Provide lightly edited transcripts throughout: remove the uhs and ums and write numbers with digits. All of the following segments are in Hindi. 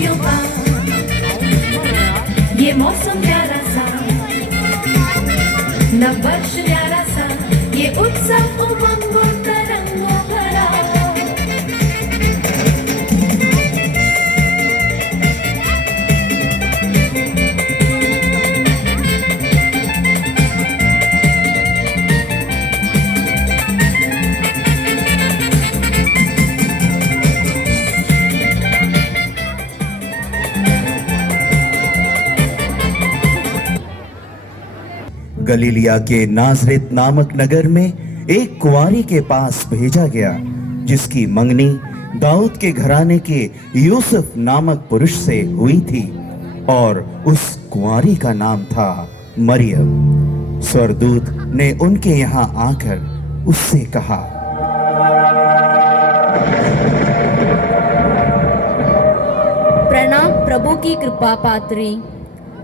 खुशियों का ये मौसम प्यारा सा, नव वर्ष प्यारा सा, ये उत्सव उमंगों तरंगों भरा। गलीलिया के नाजरेत नामक नगर में एक कुंवारी के पास भेजा गया जिसकी मंगनी दाऊद के घराने के यूसुफ नामक पुरुष से हुई थी और उस कुंवारी का नाम था मरियम। स्वर्गदूत ने उनके यहाँ आकर उससे कहा, प्रणाम प्रभु की कृपा पात्री,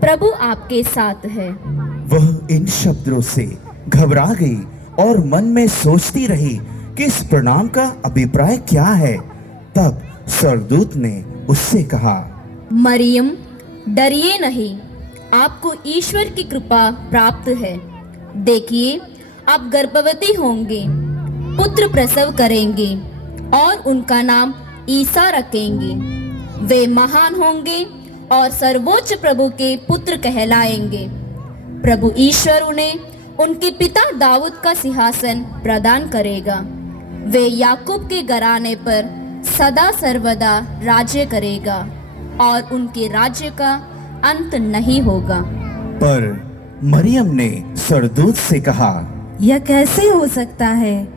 प्रभु आपके साथ है। वह इन शब्दों से घबरा गई और मन में सोचती रही कि इस प्रणाम का अभिप्राय क्या है। तब स्वर्गदूत ने उससे कहा, मरियम, डरिए नहीं, आपको ईश्वर की कृपा प्राप्त है। देखिए, आप गर्भवती होंगे, पुत्र प्रसव करेंगे और उनका नाम ईसा रखेंगे। वे महान होंगे और सर्वोच्च प्रभु के पुत्र कहलाएंगे। प्रभु ईश्वर उन्हें उनके पिता दाऊद का सिंहासन प्रदान करेगा। वे याकूब के घराने पर सदा सर्वदा राज्य करेगा और उनके राज्य का अंत नहीं होगा। पर मरियम ने स्वर्गदूत से कहा, यह कैसे हो सकता है?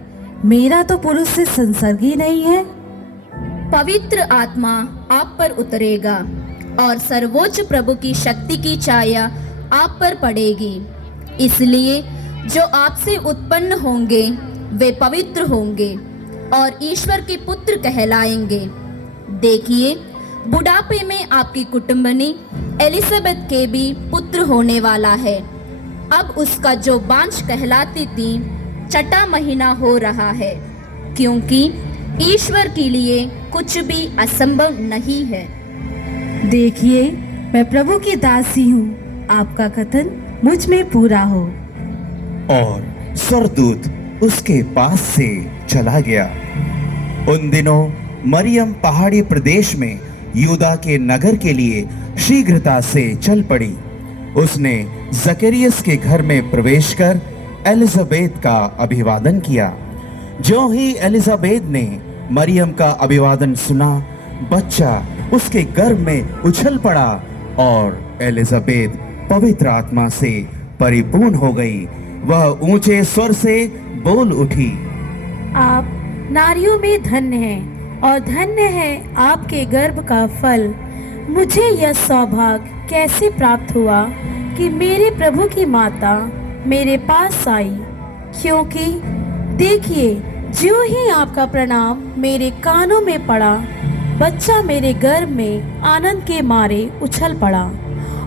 मेरा तो पुरुष से संसर्ग ही नहीं है। पवित्र आत्मा आप पर उतरेगा और सर्वोच्च प्रभु की शक्ति की छाया आप पर पड़ेगी। इसलिए जो आपसे उत्पन्न होंगे वे पवित्र होंगे और ईश्वर के पुत्र कहलाएंगे। देखिए, बुढ़ापे में आपकी कुटुंबनी एलिजाबेथ के भी पुत्र होने वाला है। अब उसका जो बांझ कहलाती थी, छठा महीना हो रहा है, क्योंकि ईश्वर के लिए कुछ भी असंभव नहीं है। देखिए, मैं प्रभु की दासी हूँ, आपका कथन मुझ में पूरा हो। और स्वर्गदूत उसके पास से चला गया। उन दिनों मरियम पहाड़ी प्रदेश में यूदा के नगर के लिए शीघ्रता से चल पड़ी। उसने जकरियस के घर में प्रवेश कर एलिजाबेथ का अभिवादन किया। जो ही एलिजाबेथ ने मरियम का अभिवादन सुना, बच्चा उसके गर्भ में उछल पड़ा और एलिजाबेथ पवित्र आत्मा से परिपूर्ण हो गई। वह ऊंचे स्वर से बोल उठी, आप नारियों में धन्य हैं और धन्य है आपके गर्भ का फल। मुझे यह सौभाग्य कैसे प्राप्त हुआ कि मेरे प्रभु की माता मेरे पास आई, क्योंकि देखिए, ज्यों ही आपका प्रणाम मेरे कानों में पड़ा, बच्चा मेरे गर्भ में आनंद के मारे उछल पड़ा।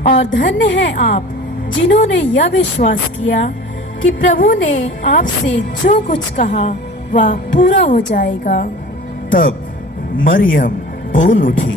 और धन्य है आप जिन्होंने यह विश्वास किया कि प्रभु ने आपसे जो कुछ कहा वह पूरा हो जाएगा। तब मरियम बोल उठी,